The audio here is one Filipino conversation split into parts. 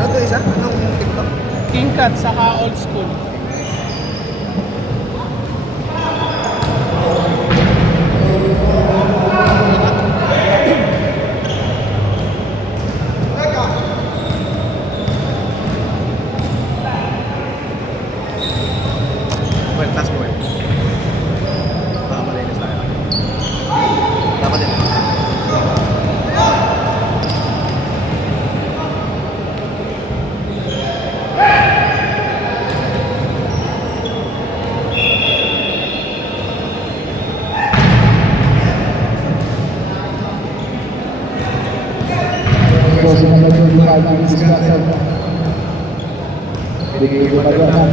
Ano to isa? Anong TikTok? King Cat, saka old school. Well, task mo eh. Baka malinis tayo. Dapat din. Terus menuju lagi disediakan. Digunakan.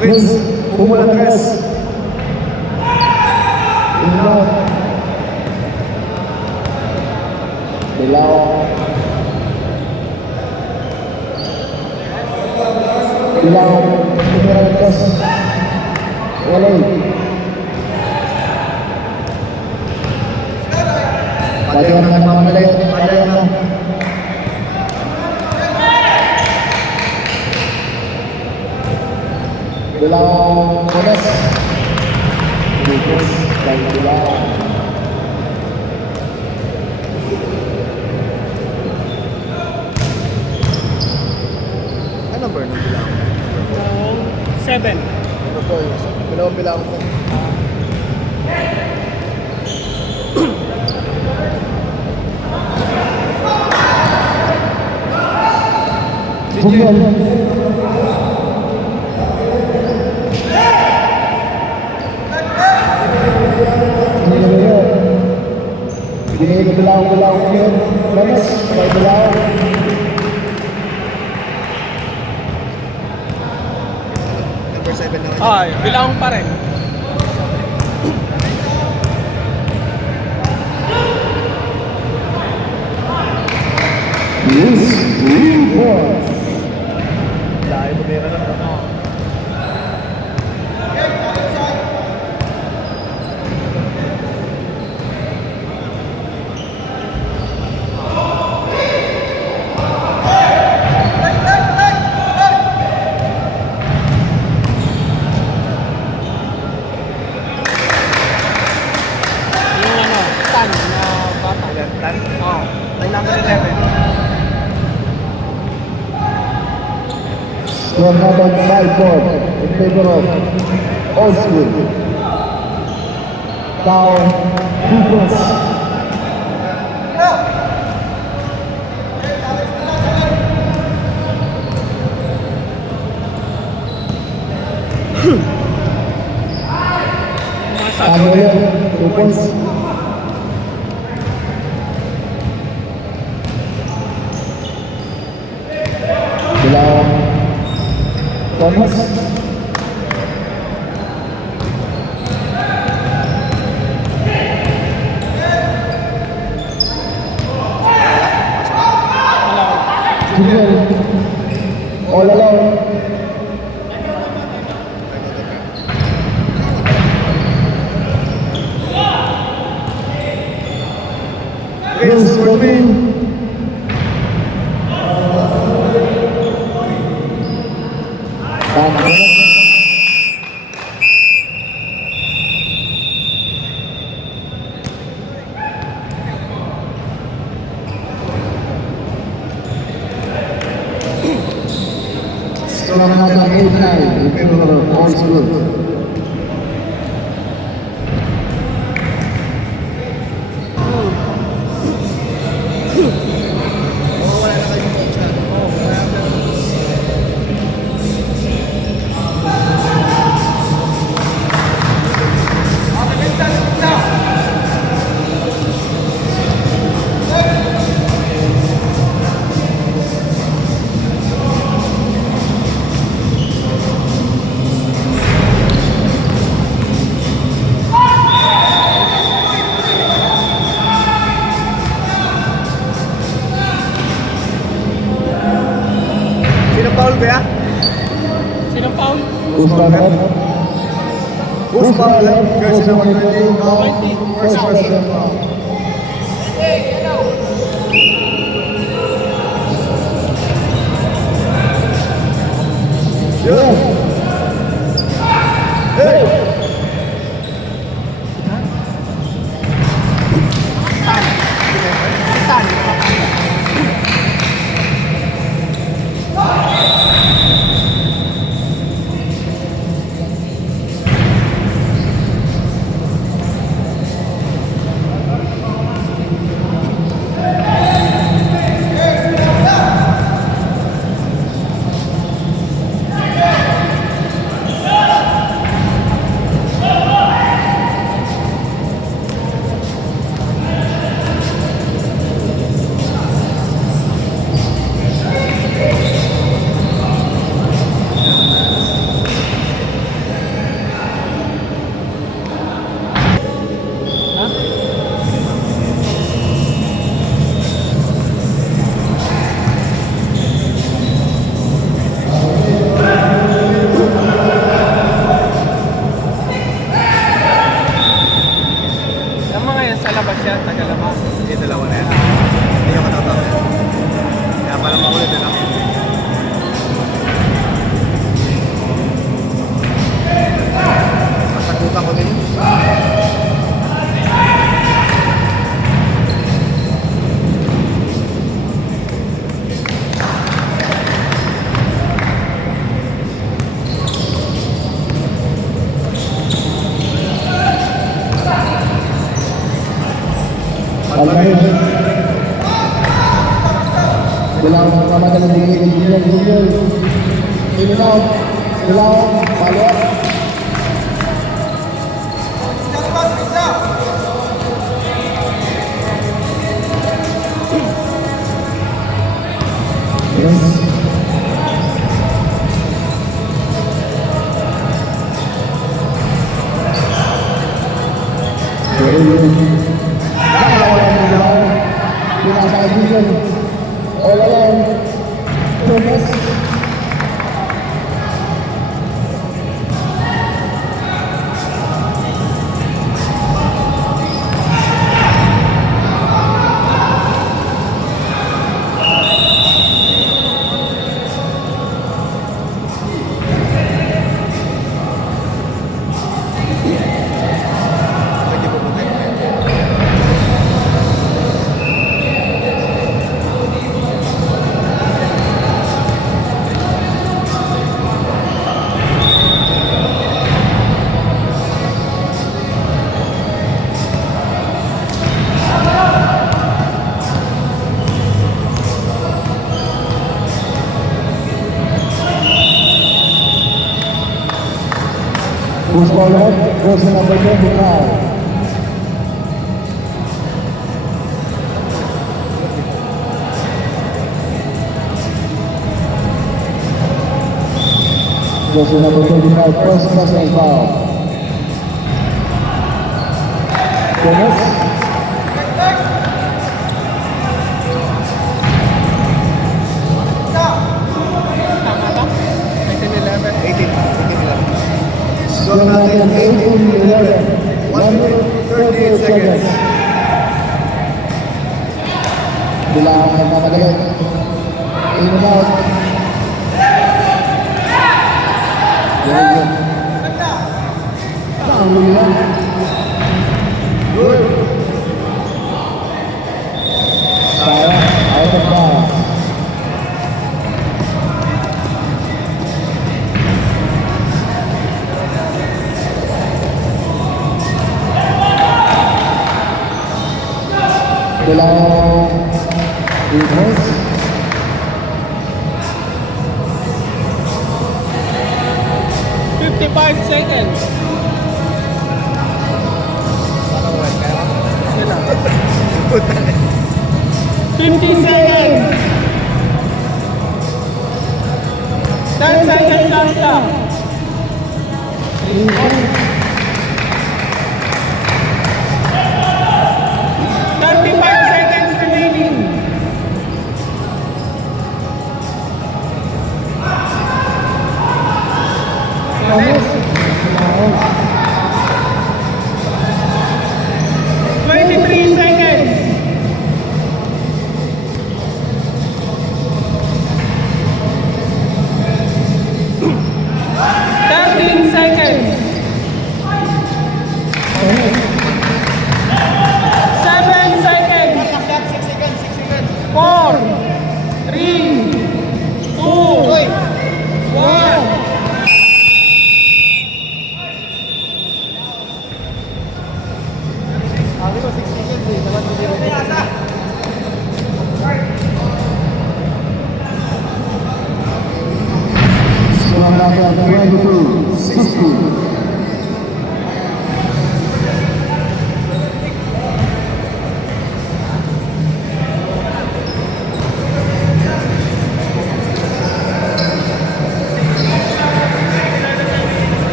Terus pukulan keras. Ingat. Belau. Belau. Pukulan keras. Oleh. Bagaimana dengan Mamadai? Bagaimana? Belau Monas. Terus dan belau. Ano number ng bilang? 7. Ano po yung bilang ko? Bukan. Ini belau-belau ini, Monas, belau. Number 7 naman. Ay, bilang pa rin. Yes, boss. Dahil tumira na. Yung ano, tan na bata. Ilan? Tan? Oh. Ay, number 11. Score number 5-4 in favor of Old School. Foul, defense. Foul, 2 points. Belau Thomas. Junior all alone. Chris Corbin. Score number 8-9 in favor of Old School. Foul ba ya? Sinong foul? Who's foul? Who's foul? Jersey number 20. 20. First person foul. Yung mga yan sa labas yan, tagalabas. Yung dalawa na yan. Hindi ka matatawag. Kaya pala makulit na lang. Masagutan ko din. Alvaro. Bilang pamadalang tingin ng Junior. In and out. Bilang follow up. Yes. All along, Thomas. Who's ball head goes to number 25. Goes to number 25, first personal foul. Gomez. Tama ba? 1911. 18. Score natin 18-11. 1 minute 38 seconds. Bilang nagmamagalit. In and out. Very good. Saan mo yun? Good. Sayang, out of bounds. Bilang Reverse. $55 seconds. Sila. 50 seconds. 10 seconds lang. 35 seconds remaining. Thomas. 23 seconds.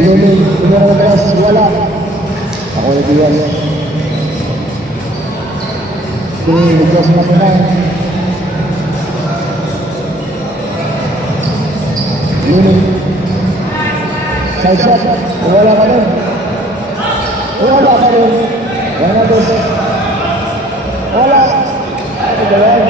Inumin, Inumin, wala. Ako na diyan. Okay, Lucas Mapunay. Inumin. Side shot, wala ka rin. Wala ka rin. Wala ka rin. Wala. Ano ba yan?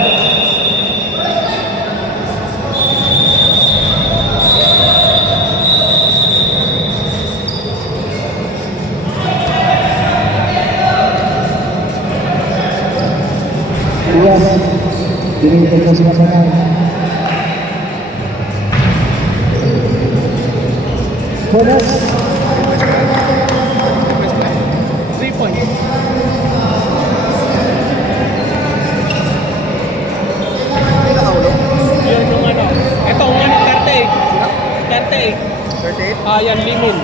Iwas, dinigil ko sila sa nang. Bonus. 3 points. Hindi nakaulo. Yun yung ano. Ito ang ano, 38. 38. 38. Ah, yan, limin.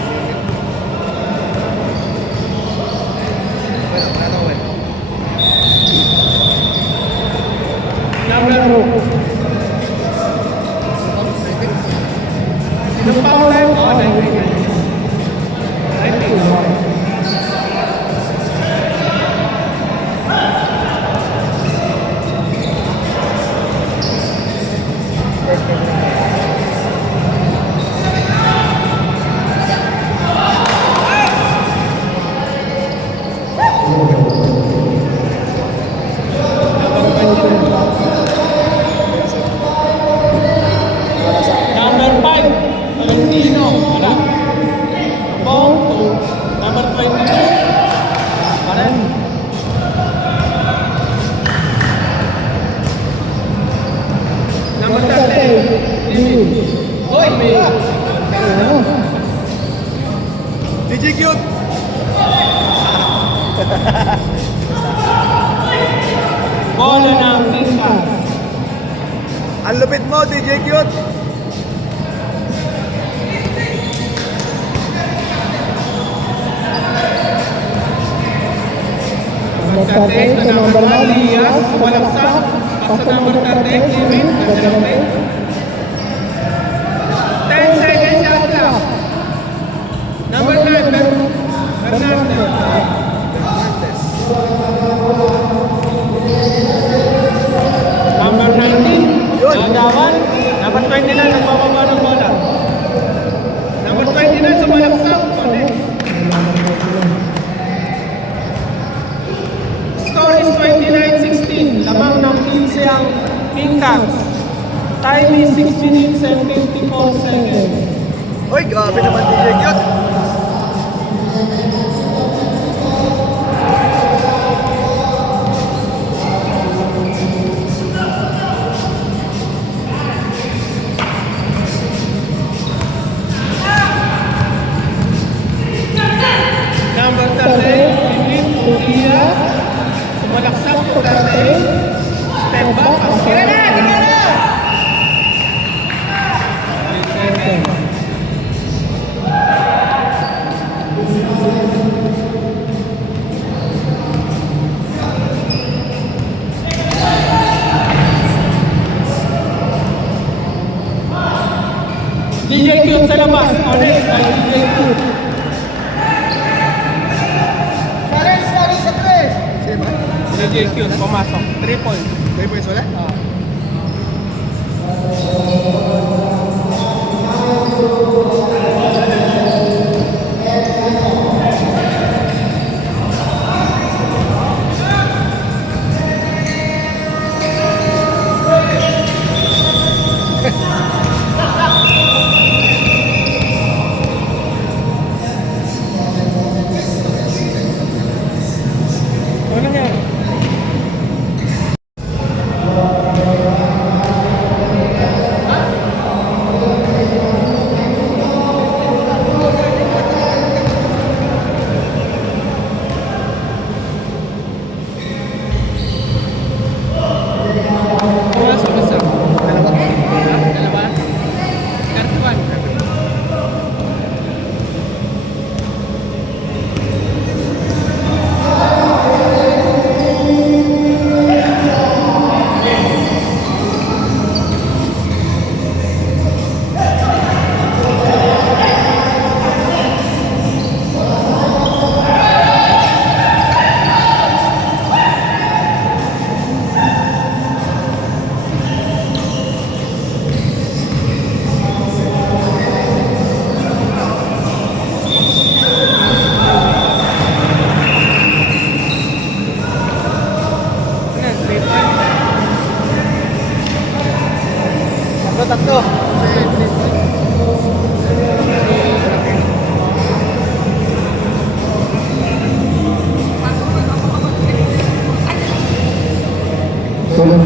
Ano ba? Number 2. Sinong foul time? Oh, 19. 19. Number 5, Valentino. Wala. Bong, 2. Number 22. Paran. Number 30. Limin. Hoy, may. DJ Cute! Bola ng Pingkas. Ang lupit mo, DJ Cute! Number 30, number 1, Lias, Malaksak. Basta number 30, Limin. 10 seconds shot clock. Number 9, Fernandez. Number 19, Adawan. Number 29, nagbababa ng bola. Number 29, sa Malaksak. Score is 29-16. Lamang ng 15 ang Pingkas. Time is 6 minutes and 54 seconds. Uy, grabe naman DJ Cute! Number 30, Philip Ugia. Sumalaksak po 30. Step back. Tira na! Tira na! 3 seconds. DJ Cute sa labas. Honest by DJ Cute. Sige ba? DJ Cute, pumasok. 3 points. 3 points ulit? Ah. Ano nga?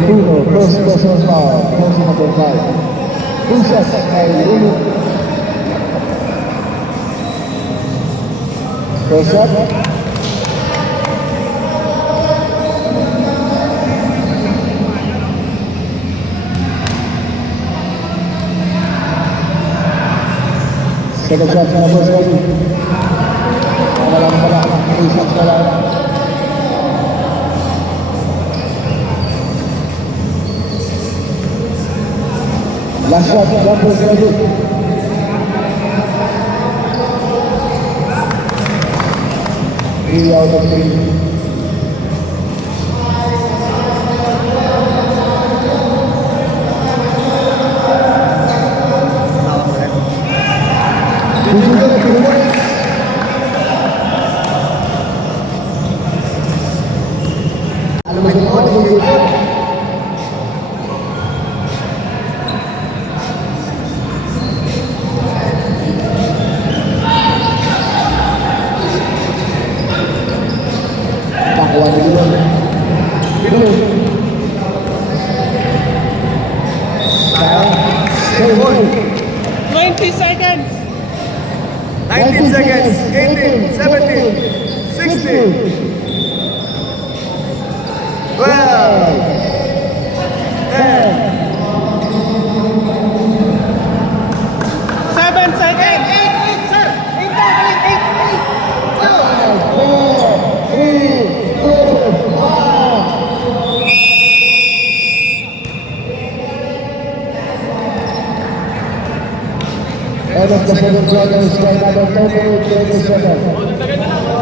Tolentino, first personal foul, jersey number 5. Usas kay Lulu. First shot. Second shot na first ready. Wala. 3 shots na lang. Last shot, jumper ready. Three out of 3. Nakuha ni Lulu. Lulu. 20 seconds. 19 seconds. 18, 17, 16, 12, 10. 7 seconds. 8, 7, 6, 5, 4. End of the second quarter, strike number 28-27.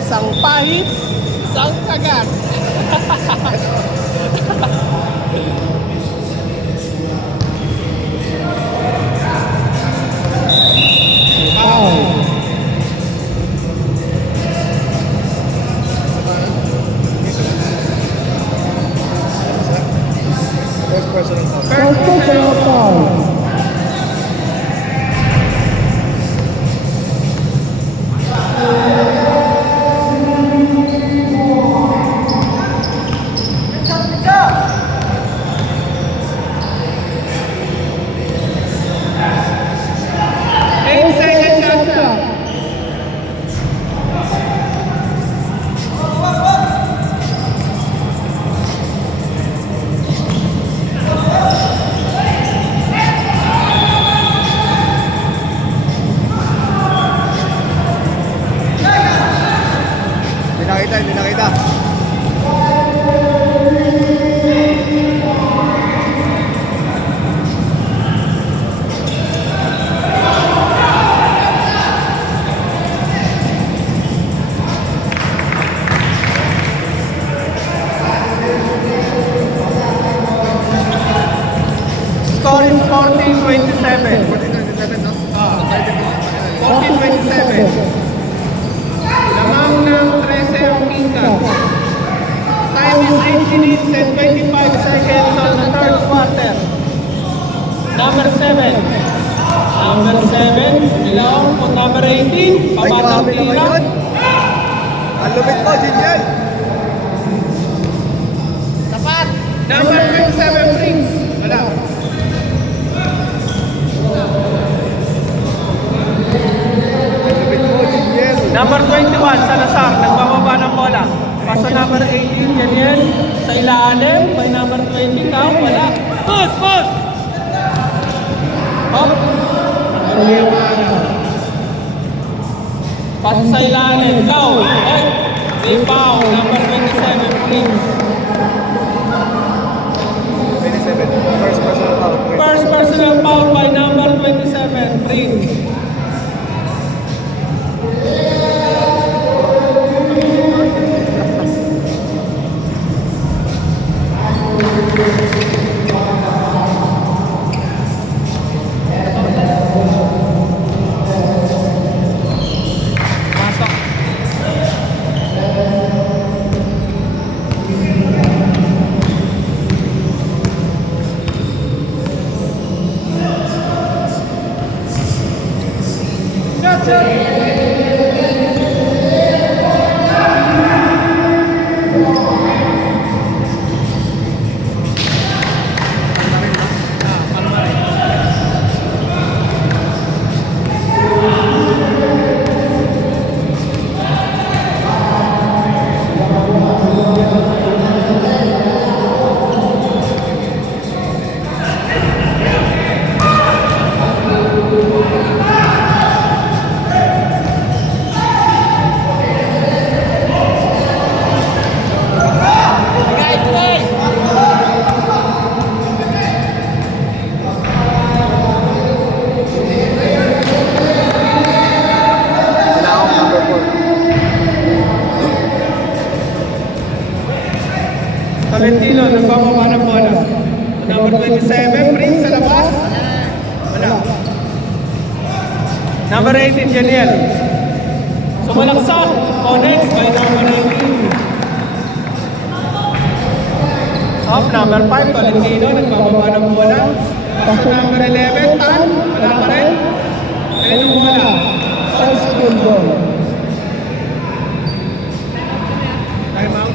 Isang pahit, isang kagat. First personal foul. First personal foul. Hindi nakita. Score is 14-27. 14-27, no? 14-27. Lamang ng 13 ang Kingdom. Time is 8 minutes and 25 seconds on the third quarter. Number 7. Number 7, Bilao. Kung number 18, Ay, Pabatang grabe naman Tila. yun. Ang lupit mo, Jinjel. Tapat. Number 27, Prince. Wala. Ang lupit mo, Jinjel. Number 21, Salazar, nagbababa ng bola. Paso number 18, ganyan. Sa ilalim, by number 20, Kao, wala. Push! Hop. Paso sa ilalim, Kao. Ay, Ipaw, number 27, Prince. 27. First personal foul. First personal foul by number 27, Prince. Pasok. Tolentino, nagbababa ng bola. Number 27, Prince sa labas. Wala. Number 18, Janiel. Sumalaksak. Connects by number 19. Up, number 5, Tolentino, nagbababa ng bola. Pass to number 11, Tan. Wala pa rin. Ayun yung bola. First school goal. Time out.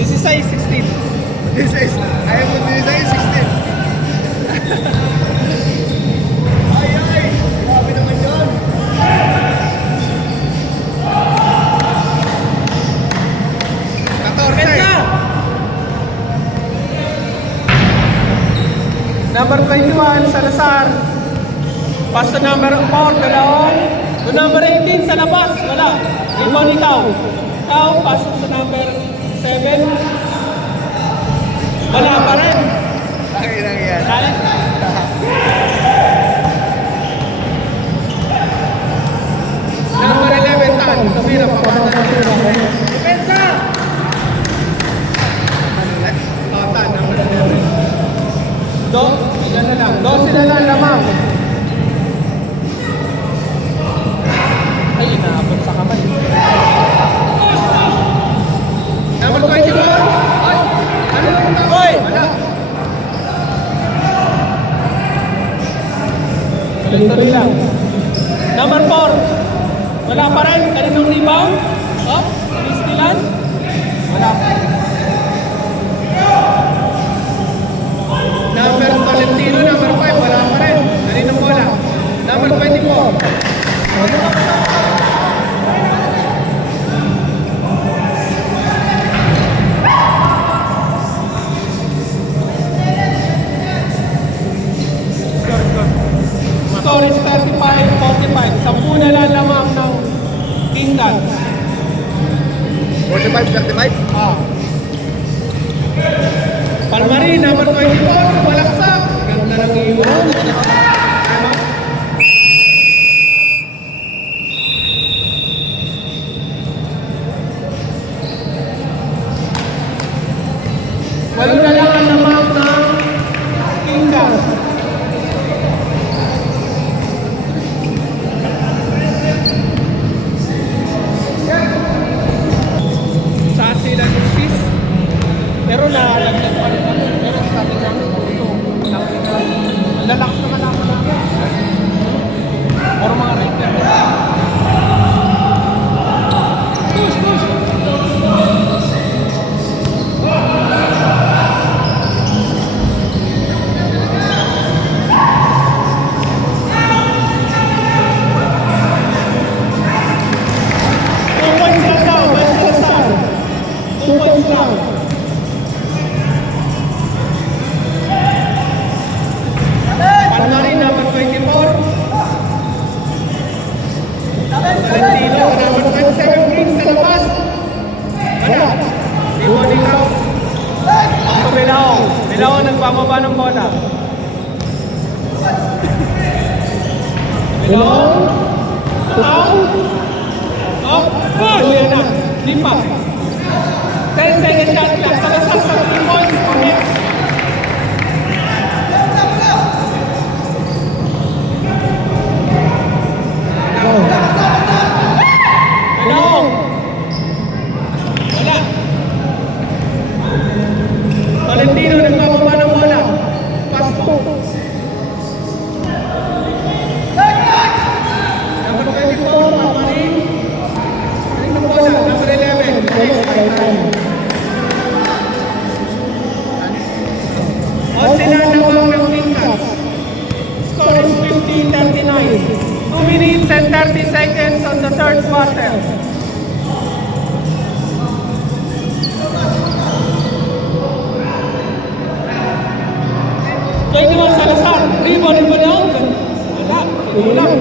This is size 16. This is, ayaw mo din sa 16. Ay, ay! Grabe naman yun! Pensa! Number 21, Salazar. Pass to number 4, Galaon. To number 18, sa labas. Wala. Ibon ikaw. Ikaw, pass to number 7. Wala pa rin. Ay, lang yan. Kaya? Number 11, Tan. Tumira, papata ng tira. Pensa! Tan, number 11. Ilan na lang? 12 na lang lamang. Ay, inaabot sa kamay. Number 21. Ay! Ano lang ito? Oy! Wala. Tuloy-tuloy lang. Number 4. Wala pa rin. Kaninong rebound? Oh, Cristilan? Wala pa. Number Tolentino, number 5, wala pa rin. Kaninong bola? Number 24. Score is 35-45. 10 na lang lamang ng Kingdom. 45-35? Ah. Palmarin, number 24, sumalaksak. Ganda ng iwan. Walo na lang ang lamang ng Kingdom. Sa sila ng sis. Pero nalagyan pa rin kami. Pero sabi namin ito. Lalakas naman ako namin. Or mga rater. Push, push! Palmarin, number 24. Valentino, number 27, Prince sa labas. Wala. Ibon ikaw. Ako Bilao. Bilao nagbababa ng bola. Bilao. Out. Up. Push. Yan na. Di pa. 10 second shot lang. Salazar sa 3 points. Connect. Bilao. Wala. Valentino nagbababa ng bola. Pass to. Number 24, Palmarin. Ano ng bola? Number 11. O sila namang ng Pincas. Score is 50-39. 2 minutes and 30 seconds on the third quarter. Kaya Salazar, rebound mo daw. Wala, ulang.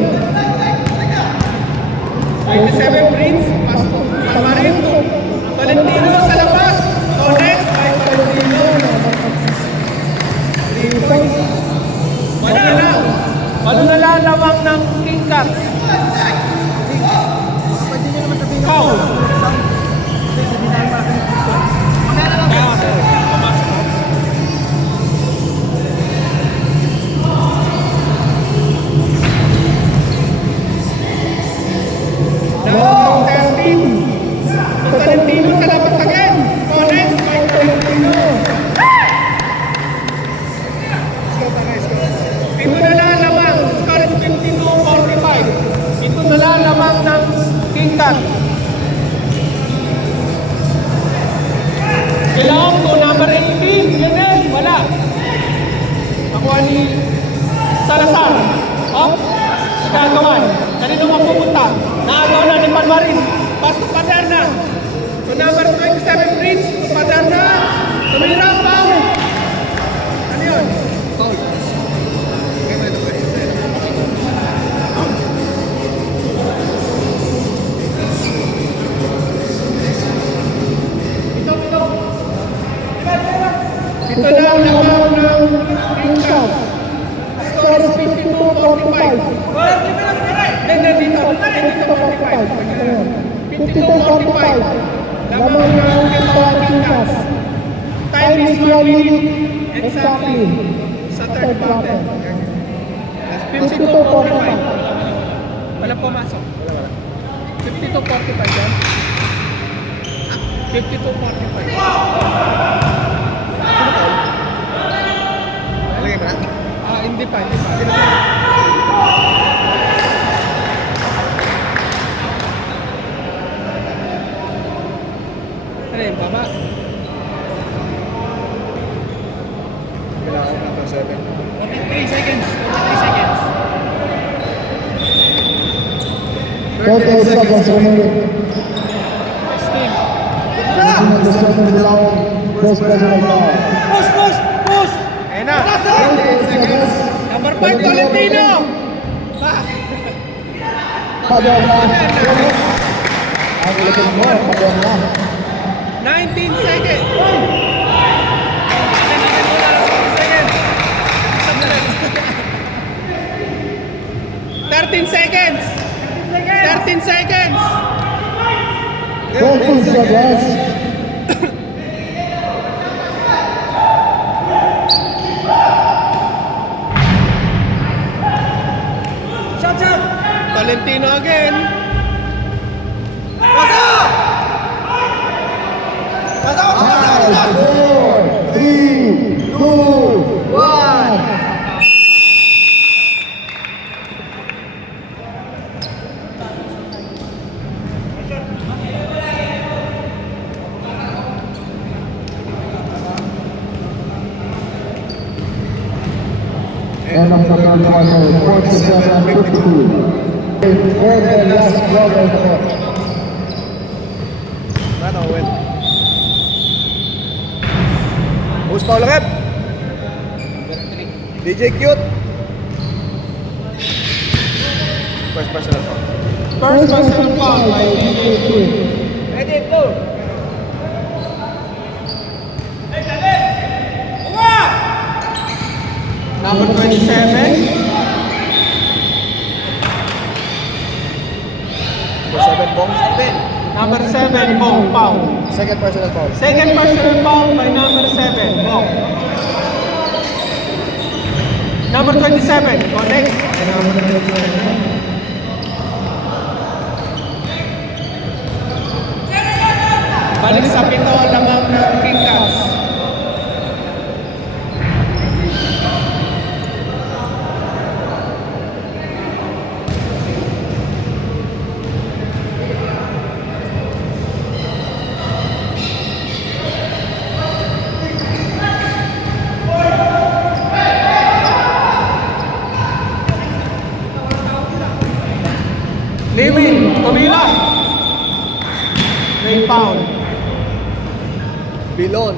Ano nalalamang ng King Cats? Pwede nyo naman sabihin Foul. Hindi, hindi na yung makinig dito. Mamaya na lang. Now, 13. So, Tolentino sa labas again. Connects by Tolentino. Ito nalalamang. Score is 52-45. Ito nalalamang ng King Cats. Kailangan ko, number 18. Yan din. Wala. Nakuha ni Salazar. Up. Nagagawan. Kanino mapupunta? Naagaw na ni Palmarin. Pass to Paderna. So number 27 Prince to Paderna. Tumira, foul. Ano yun? Foul. Okay, may ito. Ito lang naman ng King Cats. Score is 52-45. Hindi, dito. 52-45. Lamang ng King Cats. Time is 1 minute exactly sa third quarter. 52-45. Walang pumasok. 52-45 yan. 52-45. Nalagay ba na? Hindi pa. Ano yung baba? Kailangan number 7. 43 seconds. 30 seconds remaining. 16. In the second round, first personal foul. Push! Ayan na. 28 seconds. Number 5, Tolentino. Paderna. Ang ulitin mo, Paderna. 19 seconds. 13 seconds. 13 seconds. 13 seconds. Tolentino again. 5, 4, 3, 2, 1. End of the third quarter, 47-52. Fourth and last quarter of the fourth. Ano, win. Post foul ulit. DJ Cute. First personal foul. First personal foul by DJ. Ready, go. Number 27. Number 7, Bong. Number 7, Bong Pao. Second personal foul. Second personal foul by number 7, Bong. Number 27, connect. Balik sa pito lamang ng King Cats. Limin, tumila. Ray Pound. Bilon.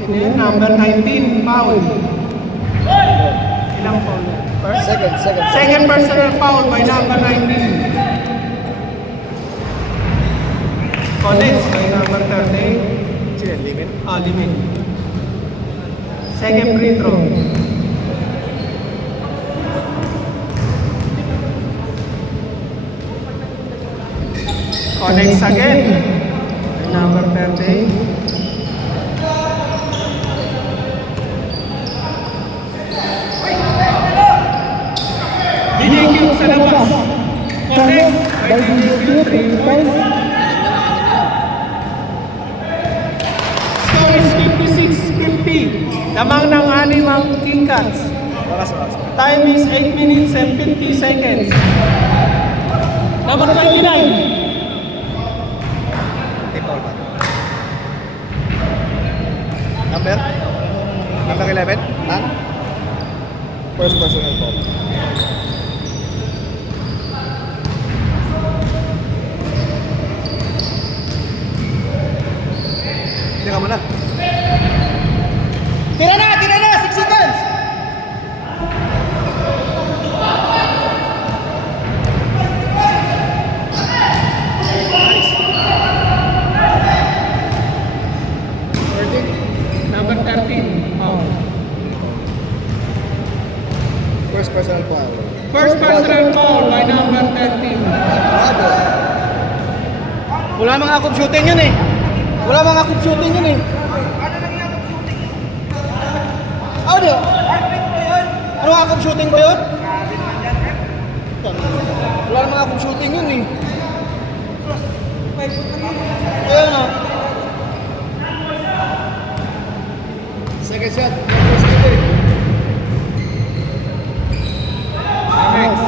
Sino yun? Number 19, Pound. Ilang foul? First? Second. Second personal foul by number 19. Collins by number 30. Sino, Limin? Limin. Second free throw. Connects again. Number 30. DJQ sa labas. Connect by DJQ 3 points. Score is 56-50. Lamang ng animang King Cats. Lakas, lakas. Time is 8 minutes and 50 seconds. Number 29. Team foul ba? Number? Number 11? Ha? First personal foul. Hindi ka muna. Tira na! 6 seconds! Number 13. Oh. First personal foul. First personal foul by number 13. Bravo. Wala mga akong shooting yun eh. Wala mga akong shooting yun eh. Ano? Ano nga akong shooting ba yun? Wala mga akong shooting yun eh. Ayun na. Second shot. First shot. Next.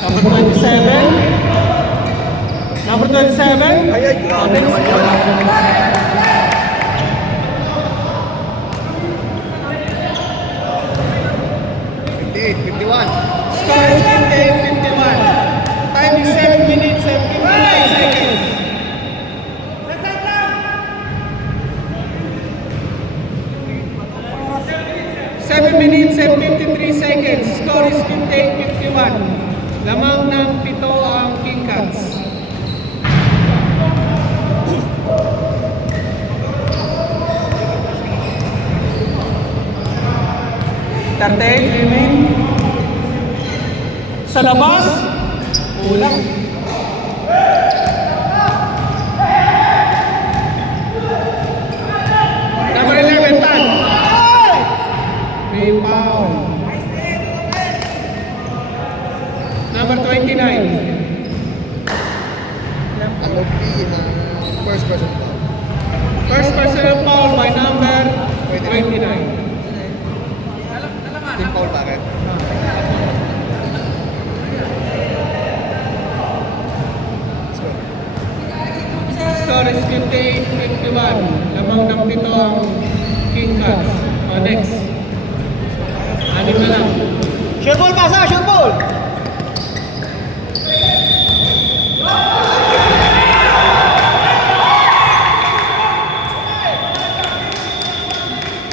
Number 27. Number 27. Ay, grabe naman yun. Score is 58-51. Time is 7 minutes and 59 seconds. 7 minutes and 53 seconds. Score is 58-51. Lamang ng 7 ang King Cats. Amen. Sa labas, kulang. Number 11, Tan. May foul. Number 29. Ano first person foul? First personal foul by number 29. Team foul bakit? Score is 58-51. Lamang ng 7 ang King Cats. O, next. Anim na lang. Shoot ball, pasa! Shoot ball!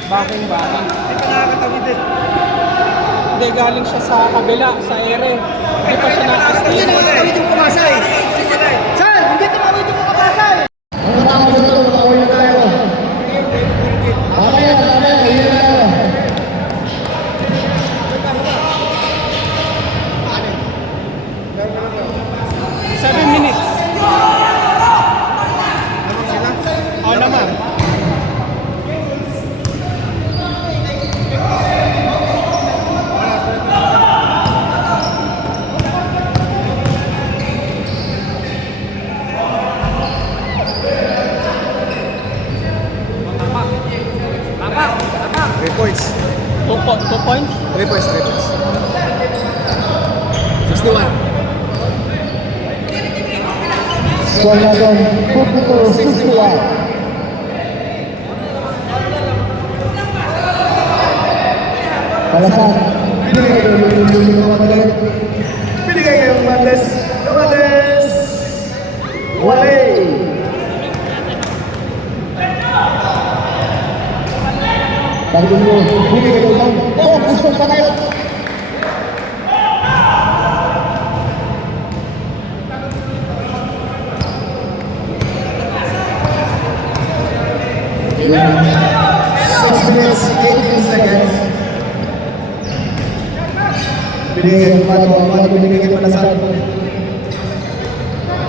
Baking. Hindi ka nakakatawid eh. Hindi, galing siya sa kabila, sa ere. Hindi pa siya nakastay. Hindi nakakawid yung pumasa eh. Sir, hindi tumawid yung mga pasa eh. Ano na ako dito? Makawin na tayo. Mamaya, ayun na tayo. 7 minutes. Lamang sila? O, naman. Three points. 2 points. 3 points. 61. Score natin, 52-61. Palasan. Binigay kayong Madness. Madness! Wale! Pagdating mo, binigay ko lang. Oh, gusto pa tayo. binigay ng bato, ang bato binigay ng malasal.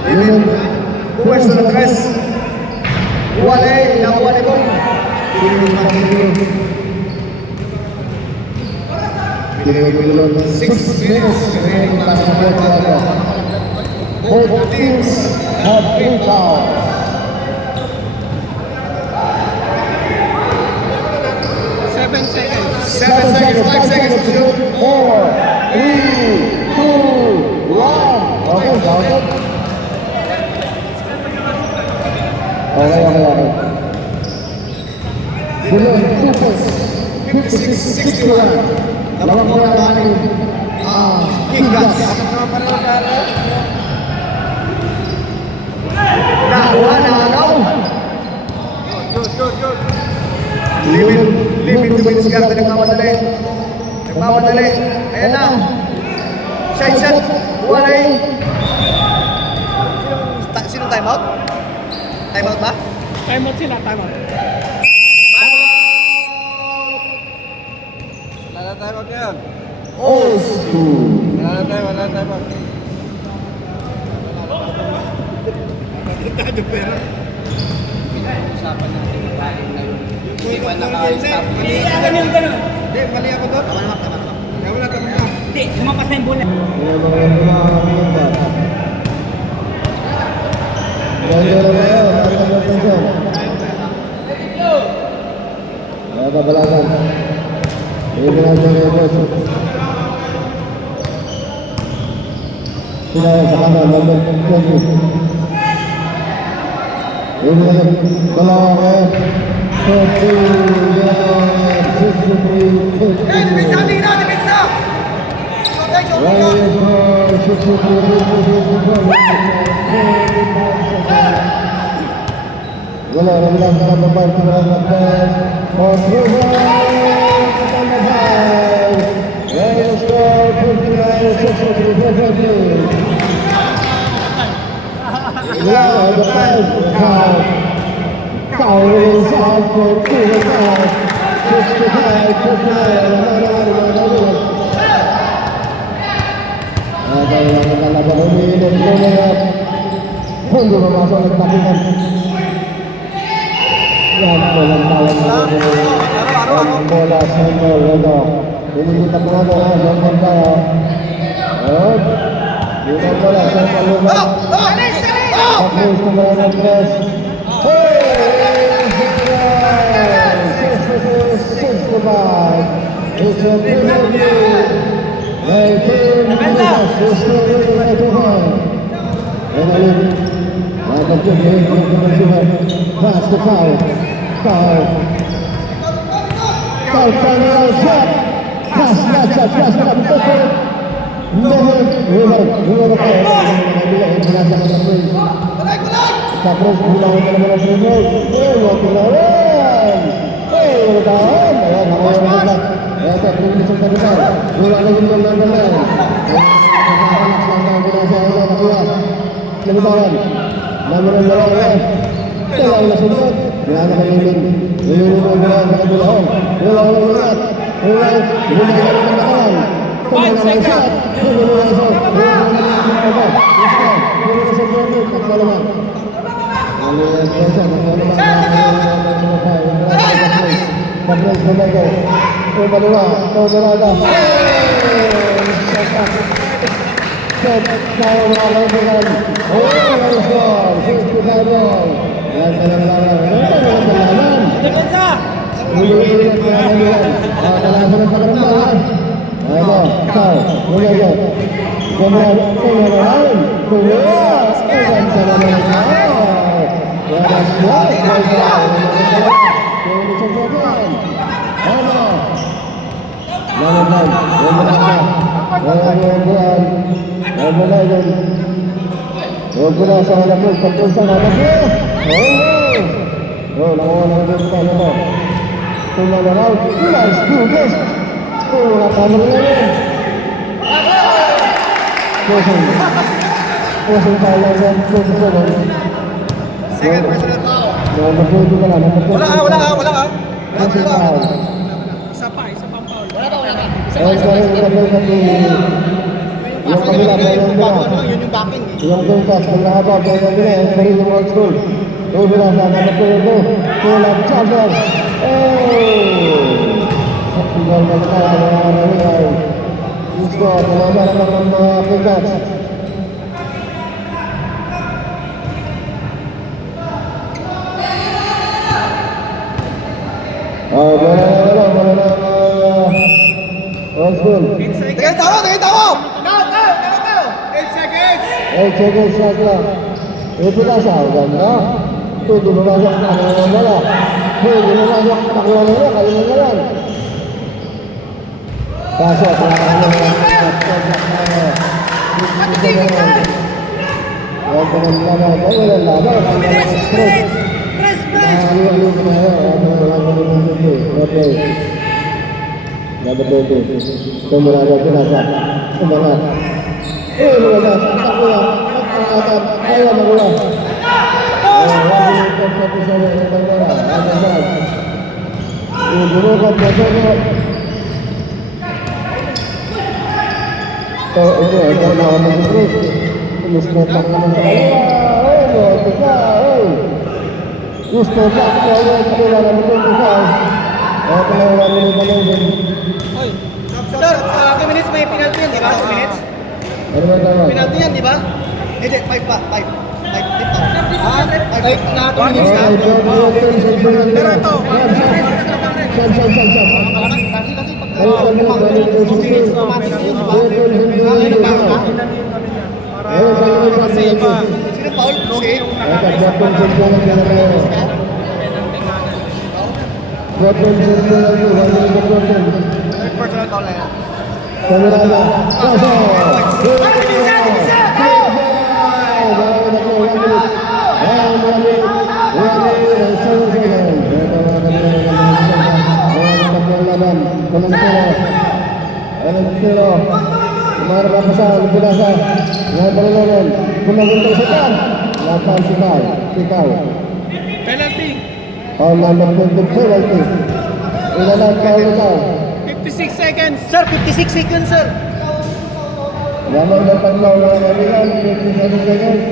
Amen. Puwesto ng tres. Iwalay, nakuha ni Bong. Binigay ng bato. Binigay ng 6 minutes. Binigay ng bato. Both teams have 3 fouls. 7 seconds. 7 seconds, 5 seconds to shoot. 4, 3, 2, 1. Okay, counted. Okay. Bilog, 2 points. 56-61. Dalawang bola namin. Kinggas. Nakuha na agaw. Limit to minutes guard. Nagmamadali. Ayan na. Side set. Walay. Sino time out? Time out ba? Time out sila, time out. Wala na time out ngayon. Old school. Wala na time out. Usapan natin yung bahay na yun. Hindi pa naka-stop. Ganun. Hindi, mali ako doon. Tama na. Hindi, lumapas na yung bola. Kabalagan. Sila sa kanan, number 20. Balagan. 2nd personal foul. Wala ka. Isa pang foul. Wala ka. Yung kabila, yung Bago kabila. yun yung backing eh. Yung tuntas, kung nakabab, yung kabila, yung sarili ng old school. Yung kabila, sa nakapulito, kulang chamber. Sa tinggal na kita, ang mga nangyay. Gusto, tumabara lang ng mga kikas. Wala na, old school. Tingnan tawo! Tingnan tawo! Go! 8 seconds! 8 seconds shot lang. Ito ka sa hanggang na. Pwede mo lang yung takulan nila. Pwede mo lang yung takulan nila. Kayo na lang. Pasok. Huwag ka ng laban. Huwag ka ng laban. Press! Okay. Dapat dito. Tumurado pinasa. Tumangat. Lumagas. Takuya. Pagkakatan. Ayaw magulo. Gunukat na ito. Ito na ako mag-break. Tumisnetak naman sa kanya. Ito ka. Gusto ka. Kaya na ito ka. Ito na wala rin ito lang. Sir, sa 2 minutes may penalty yan, di ba? 2 minutes? Ano ba tama? Penalty yan, di ba? Hindi, 5 pa. 5 dito. Ah, 5 na 2 minutes na. Pero ito, kasi pag 2 minutes automatic yun, di ba? Ano ba? Kasi iba. Sino Paul? Si? Personal foul na yan. Penalty. Ilan 56 seconds. Sir, 56 seconds, sir. Lamang na taglaw na nalilan, 57 seconds.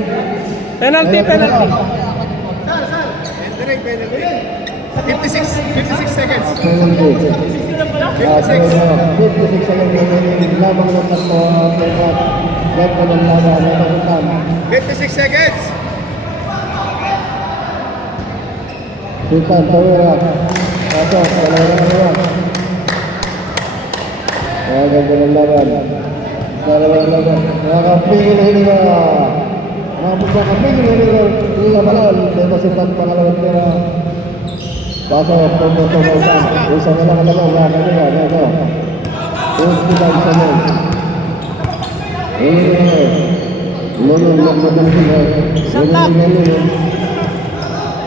Penalty. 56 seconds. 56 seconds. Lamang na taglaw na nalilan, lamang na nalilan. 56 seconds. Sultan, tawira. Pasok, wala na naman. Ganda ng laban. Nakapigil hininga. Nakapigil hininga. Hindi ka pala. Hindi masipan pangalawang tira. Pasok, tumutong. Isa na lang naman. Wala na nila. Ito. Hospital sa men.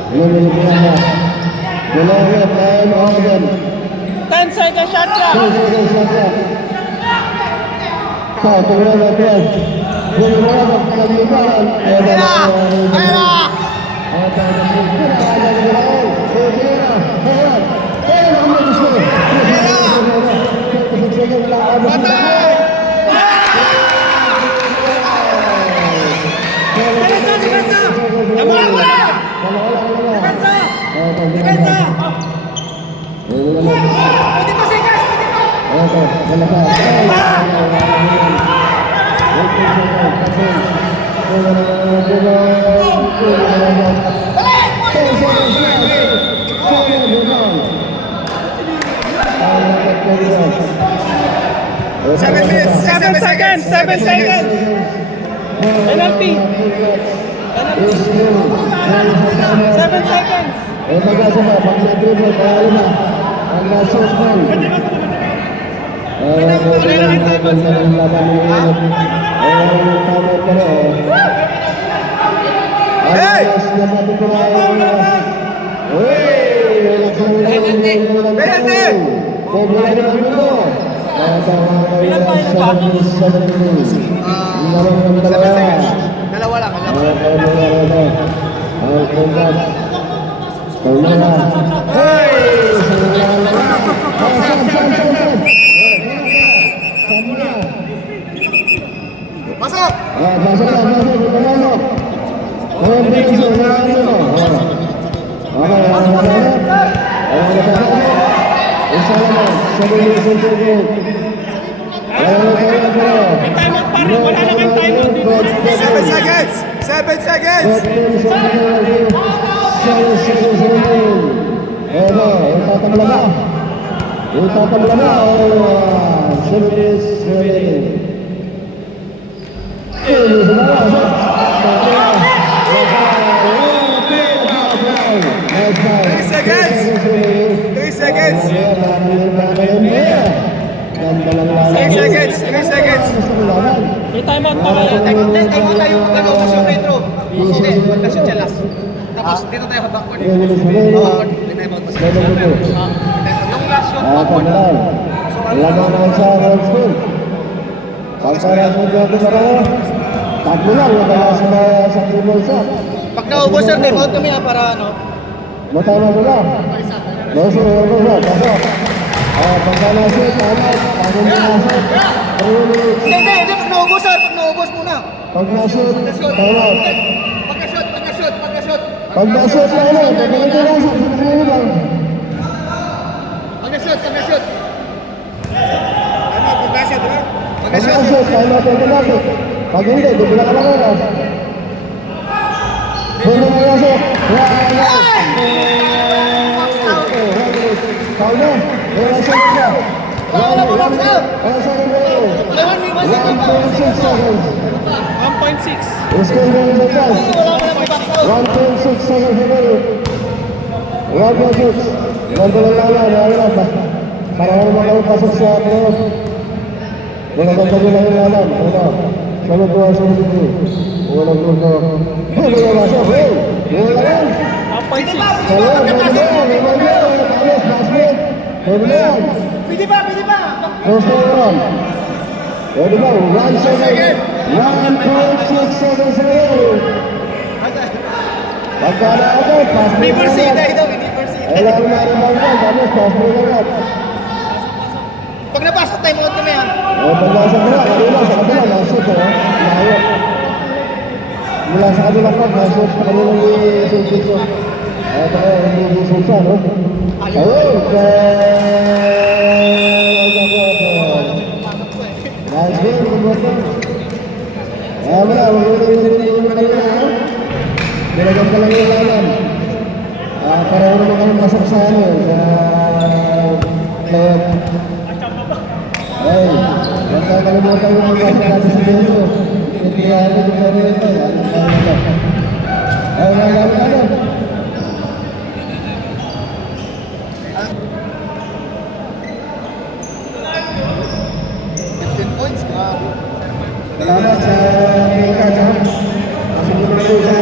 Lulun. Time of them. 10 seconds shot clock. Satu berapa belas? Berapa kalimaran? Seven seconds. Penalty. 7 seconds. Dalawa lang. Pasok! Pasok na, pasok. Ito na mo. Ayan, bilis. Ayan mo. Okay, isa naman. Sabi mo sa sugod. May time out pare, wala na kayong time out dito. 7 seconds! 7 seconds! Itatabla na. Itatabla na. 7 minutes remaining. Three seconds! 3 seconds! 3 seconds! 3 seconds! May time out pare. Tayo tayo nag-ubos yung retro. Hindi, magka-shoot siya last. Tapos dito tayo sa backward. May time out pa siya. Yung last shot backward. Laban na sa World School. Pagkaras mo dito sa kanya. Tatlo lang yung kaya sa dribble shot. Pag naubos sir, time out kami para ano. Matama mo lang. Doso, pasok. Pagkalasot, tama. Pagod na nasot. Hindi, pag naubos sir, pag naubos muna. Pagkasot, Pagka-shoot. tama. Pagka-shoot, pagka-shoot, pagka-shoot. Pagkasot, tama. Pagkasot na nasot. Pagkasot lang. Pagka-shoot, pagka-shoot. Ano, pagka-shoot, diba? Pagka-shoot. Pagkasot, tama. Pagkasot. Pag hindi, bigla ka lang oras. Doon na nasot. Foul na. Wala sa ito. Wala po, box out. Wala sa ito. 1.6 seconds. 1.6. Score na yung chance. Wala mo na may box out. 1.6 seconds remaining. 1.6. Ganto lang lang. Para wala makapasok sa playoff. Wala kang tabi lang yung laban. Wala. Sunod ko ang sunod ko. Wala ko ko. Wala masok. Wala lang. 1.6. Wala. Pwede ba, pwede ba? First round. Pwede ba? 1 second. 1.6 seconds remaining. Pagkala ako, pass mo Never say agad. die daw, never say die. Alam na rin lang, tapos pass mo agad. Pag napasok, time out kami ha. Pagkasa mo na, kanina sa kabila, nasot oh. Layo. Mula sa kabila pa, nasot sa kanila yung sulpit ko. Ito ko, hindi sulsa, no? Ayun, nice game, kumbaga. Kaya mo na, mag-ulit yung kanina, ha? Nilagyan ka lang yung laman. Pareho naman kami masok sa ano, sa playoff. Ay, huwag ka kalimutan yung mga natin sa dito. Hindi yan yung gawin ito. Ay, ano? 15 points, grabe. Salamat sa mga kanya. Masunod na kayo sa